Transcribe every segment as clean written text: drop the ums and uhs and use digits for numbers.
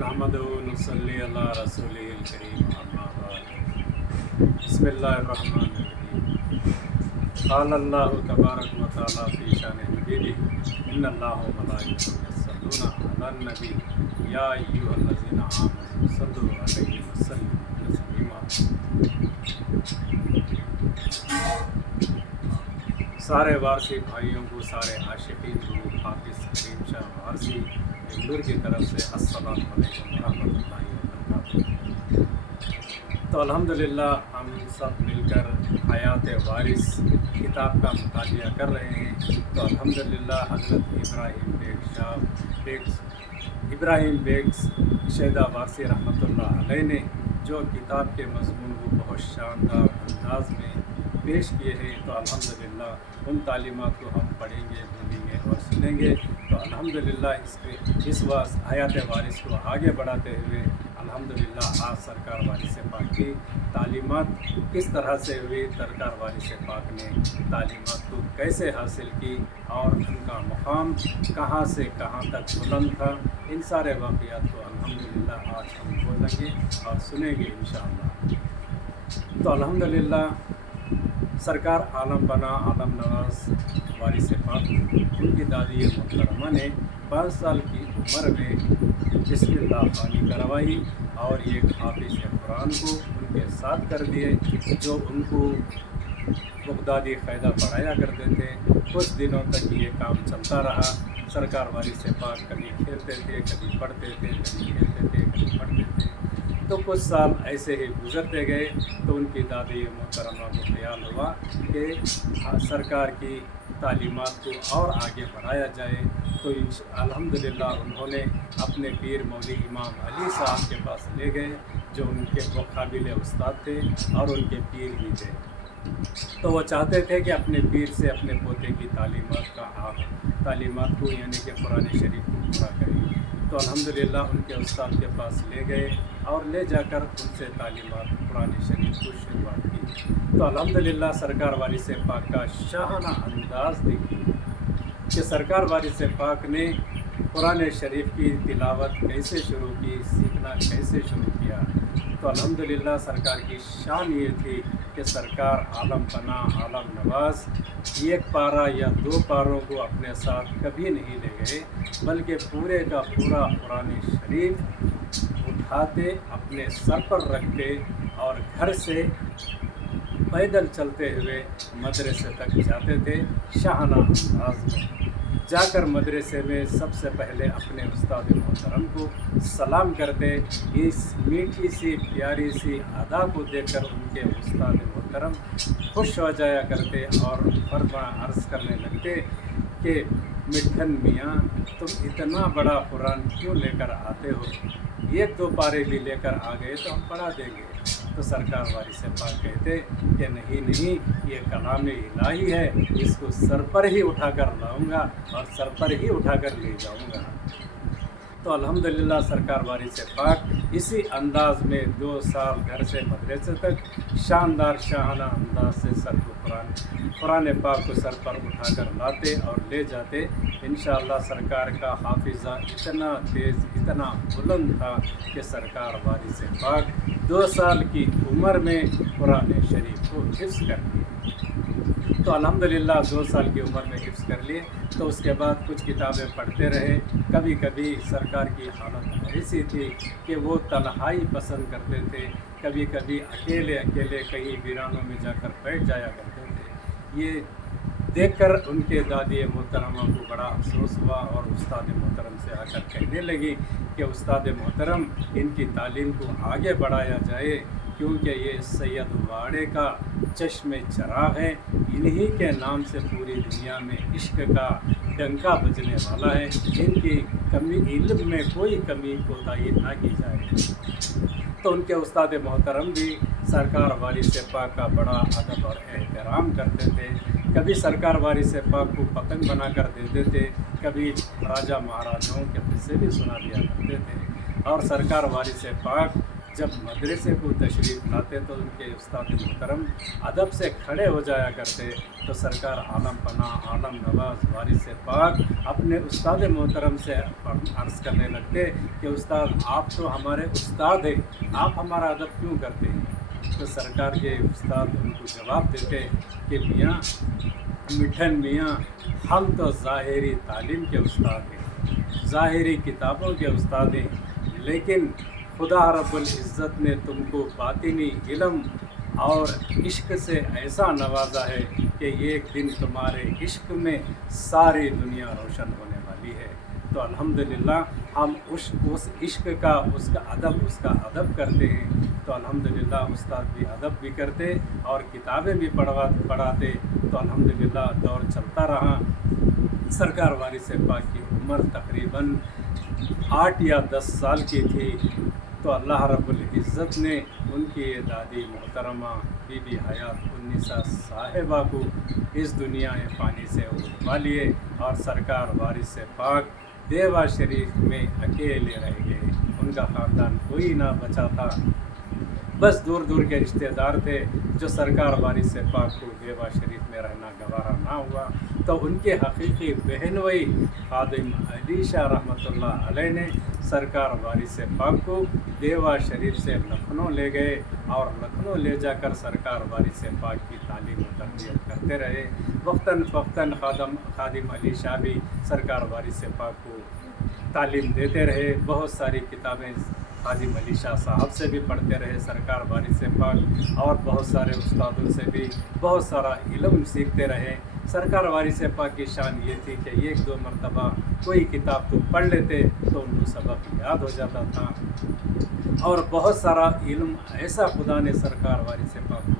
नहमदुहु व नुसल्ली अला रसूलिहिल करीम अम्मा बाद बिस्मिल्लाहिर्रहमानिर्रहीम क़ाल अल्लाहु तबारक व तआला फ़ी शानि हबीबिही इन्नल्लाह व मलाइकतहु यस्सल्लूना अलन नबी या अय्युहल्लज़ीना आमनू सल्लु अलैहि व सल्लिमू तस्लीमा। सारे वारसी भाइयों को, सारे आशिकीन को हाफिज़ करीम शाह वारसी बेंगलुरु की तरफ से अस्सलामु अलैकुम वरहमतुल्लाहि वबरकातुहू। तो अल्हम्दुलिल्लाह हम सब मिलकर हयात वारिस किताब का मुतालिया कर रहे हैं। तो अल्हम्दुलिल्लाह हज़रत इब्राहिम बेग शहदा वारसी रहमतुल्लाह अलैह ने जो किताब के मज़मून को बहुत शानदार अंदाज में पेश किए हैं, तो अल्हम्दुलिल्लाह उन तालीमात को हम पढ़ेंगे, बोलेंगे और सुनेंगे। तो अल्हम्दुलिल्लाह इस हयात वारिस को आगे बढ़ाते हुए अल्हम्दुलिल्लाह आज सरकार वारिस पाक की तालीमात किस तरह से हुई, सरकार वारिस पाक ने तालीमात को कैसे हासिल की और उनका मुकाम कहाँ से कहाँ तक बुलंद था, इन सारे वाक़यात को अल्हम्दुलिल्लाह आज हम बोलेंगे और सुनेंगे इंशाअल्लाह। तो अल्हम्दुलिल्लाह सरकार आलम बना आलम नवाज़ वारिस पाक उनकी दादी मोहतरमा ने 5 साल की उम्र में बिस्मिल्लाह खानी करवाई और एक हाफिज़ कुरान को उनके साथ कर दिए, जो उनको बगदादी क़ायदा पढ़ाया करते थे। कुछ दिनों तक ये काम चलता रहा। सरकार वारिस पाक कभी खेलते थे, कभी पढ़ते थे, कभी खेलते थे, कभी पढ़ते थे। तो कुछ साल ऐसे ही गुजरते गए। तो उनकी दादी मोहतरमा को ख्याल हुआ कि सरकार की तालीमात को और आगे बढ़ाया जाए। तो अल्हम्दुलिल्लाह उन्होंने अपने पीर मौली इमाम अली साहब के पास ले गए, जो उनके वो काबिल उस्ताद थे और उनके पीर भी थे। तो वो चाहते थे कि अपने पीर से अपने पोते की तालीमात को यानी कि कुरान शरीफ को पूरा करें। तो अल्हम्दुलिल्लाह उनके उस्ताद के पास ले गए और ले जाकर उनसे तालीमात कुरान शरीफ को शुरुआत की। तो अल्हम्दुलिल्लाह सरकार वारिस पाक का शाहाना अंदाज़ देखिए कि सरकार वारिस पाक ने कुरान शरीफ की तिलावत कैसे शुरू की, सीखना कैसे शुरू किया। तो अल्हम्दुलिल्लाह सरकार की शान ये थी कि सरकार आलम पना आलम नवाज़ एक पारा या 2 पारों को अपने साथ कभी नहीं ले गए, बल्कि पूरे का पूरा कुरान शरीफ उठाते, अपने सर पर रखते और घर से पैदल चलते हुए मदरसे तक जाते थे। शाहाना अंदाज में जाकर मदरसे में सबसे पहले अपने उस्ताद मोहतरम को सलाम करते। इस मीठी सी प्यारी सी अदा को देखकर उनके उस्ताद मोहतरम खुश हो जाया करते और फरमा अर्ज़ करने लगते कि मिठन मियाँ, तुम इतना बड़ा कुरान क्यों लेकर आते हो? 1-2 पारे भी लेकर आ गए तो हम पढ़ा देंगे। तो सरकार वारिस पाक कहते कि नहीं, ये कलाम इलाही है, इसको सर पर ही उठाकर लाऊंगा और सर पर ही उठाकर ले जाऊंगा। तो अल्हम्दुलिल्लाह सरकार वारिस पाक इसी अंदाज़ में 2 साल घर से मदरसे तक शानदार शाहाना अंदाज से सर को कुरान पाक को सर पर उठाकर लाते और ले जाते। इंशाअल्लाह सरकार का हाफिज़ा इतना तेज़, इतना बुलंद था कि सरकार वारिस पाक 2 साल की उम्र में कुरान शरीफ को हिफ्ज़ कर लिए। तो अल्हम्दुलिल्लाह 2 साल की उम्र में हिफ्ज़ कर लिए। तो उसके बाद कुछ किताबें पढ़ते रहे। कभी कभी सरकार की हालत ऐसी थी कि वो तन्हाई पसंद करते थे, कभी कभी अकेले कहीं वीरानों में जाकर बैठ जाया करते थे। ये देखकर उनके दादी मोहतरमा को बड़ा अफसोस हुआ और उस्ताद मोहतरम से आकर कहने लगी कि उस्ताद मोहतरम, इनकी तालीम को आगे बढ़ाया जाए, क्योंकि ये सैयद वाड़े का चश्मे चराग है। इन्हीं के नाम से पूरी दुनिया में इश्क का डंका बजने वाला है। इनकी इल्म में कोई कमी कोताही ना की जाए। तो उनके उस्ताद मोहतरम भी सरकार वारिस पाक का बड़ा अदब और एहतराम करते थे। कभी सरकार वारिस पाक को पतंग बना कर देते थे, कभी राजा महाराजाओं के किस्से भी सुना दिया करते थे। और सरकार वारिस पाक जब मदरसे को तशरीफ़ लाते तो उनके उस्ताद मोहतरम अदब से खड़े हो जाया करते, तो सरकार आलम पनाह आलम नवाज वारिस पाक अपने उस्ताद मोहतरम से अर्ज़ करने लगते कि उस्ताद आप तो हमारे उस्ताद हैं, आप हमारा अदब क्यों करते हैं? तो सरकार के उस्ताद उनको जवाब देते कि मियाँ मिठन मियाँ, हम तो ज़ाहिरी तालीम के उस्ताद हैं, ज़ाहिरी किताबों के उस्ताद हैं, लेकिन खुदा रब्बुल इज़्ज़त ने तुमको बातिनी इल्म और इश्क से ऐसा नवाजा है कि एक दिन तुम्हारे इश्क में सारी दुनिया रोशन होने वाली है। तो अल्हम्दुलिल्लाह हम उस इश्क का उसका अदब करते हैं। तो अल्हम्दुलिल्लाह उस्ताद भी अदब भी करते और किताबें भी पढ़ाते। तो अल्हम्दुलिल्लाह दौर चलता रहा। सरकार वारिस पाक की उम्र तकरीबन 8 या 10 साल की थी, तो अल्लाह रब्बुल इज़्ज़त ने उनकी दादी मोहतरमा बीबी हयात उन्निसा साहिबा को इस दुनिया में पानी से उठवा लिए और सरकार वारिस पाक देवा शरीफ में अकेले रह गए। उनका ख़ानदान कोई ना बचा था, बस दूर दूर के रिश्तेदार थे। जो सरकार वारिस पाक को देवा शरीफ में रहना गवारा ना हुआ, तो उनके हकीकी बहन वही खादिम अली शाह रहमतुल्लाह अलैह ने सरकार वारिस पाक को देवा शरीफ से लखनऊ ले गए और लखनऊ ले जाकर सरकार वारिस पाक की तालीम और तरबियत करते रहे। वक्तन फ़क्तन खादिम अली शाह भी सरकार वारिस पाक को तालीम देते रहे। बहुत सारी किताबें खादिम अली शाह साहब से भी पढ़ते रहे सरकार वारिस पाक, और बहुत सारे उस्तादों से भी बहुत सारा इल्म सीखते रहे। सरकार वारिस पाक की शान ये थी कि एक दो मरतबा कोई किताब को पढ़ लेते तो उनको सबक याद हो जाता था, और बहुत सारा इल्म ऐसा खुदा ने सरकार वारिस पाक को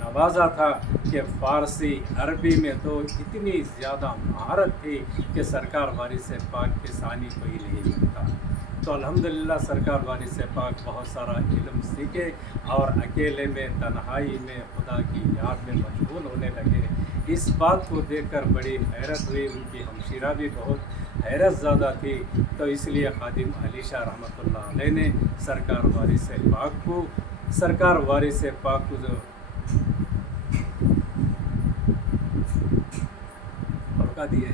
नवाजा था कि फ़ारसी अरबी में तो इतनी ज़्यादा महारत थी कि सरकार वारिस पाक के सानी कोई नहीं मिलता। तो अल्हम्दुलिल्लाह सरकार वारिस पाक बहुत सारा इल्म सीखे और अकेले में तन्हाई में खुदा की याद में मशगूल होने लगे। इस बात को देखकर बड़ी हैरत हुई, उनकी हमशीरा भी बहुत हैरत ज़्यादा थी। तो इसलिए खादिम अली शाह रहमतुल्लाह अलैह ने सरकार वारिस पाक को जो रोका दिए।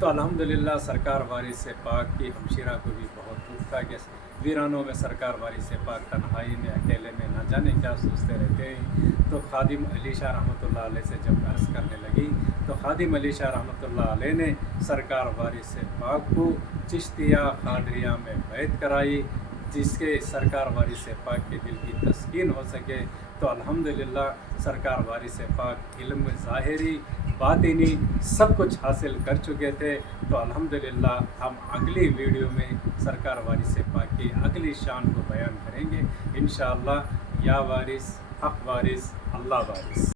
तो अल्हम्दुलिल्लाह सरकार वारिस पाक की हमशीरा को भी बहुत दुख था कि वीरानों में सरकार वारिस पाक तन्हाई में अकेले में न जाने क्या सोचते रहते हैं। तो खादिम अली शाह रहमतुल्लाह अलैह से जब अर्ज़ करने लगी, तो खादिम अली शाह रहमतुल्लाह अलैह ने सरकार वारिस पाक को चिश्तिया कादरिया में बैत कराई, जिसके सरकार वारिस पाक के दिल की तस्कीन हो सके। तो अल्हम्दुलिल्लाह सरकार वारिस पाक इल्म ज़ाहिरी बातिनी सब कुछ हासिल कर चुके थे। तो अल्हम्दुलिल्लाह हम अगली वीडियो में सरकार वारिस पाक की अगली शान को बयान करेंगे इंशाअल्लाह। या वारिस हक़ वारिस अल्लाह वारिस।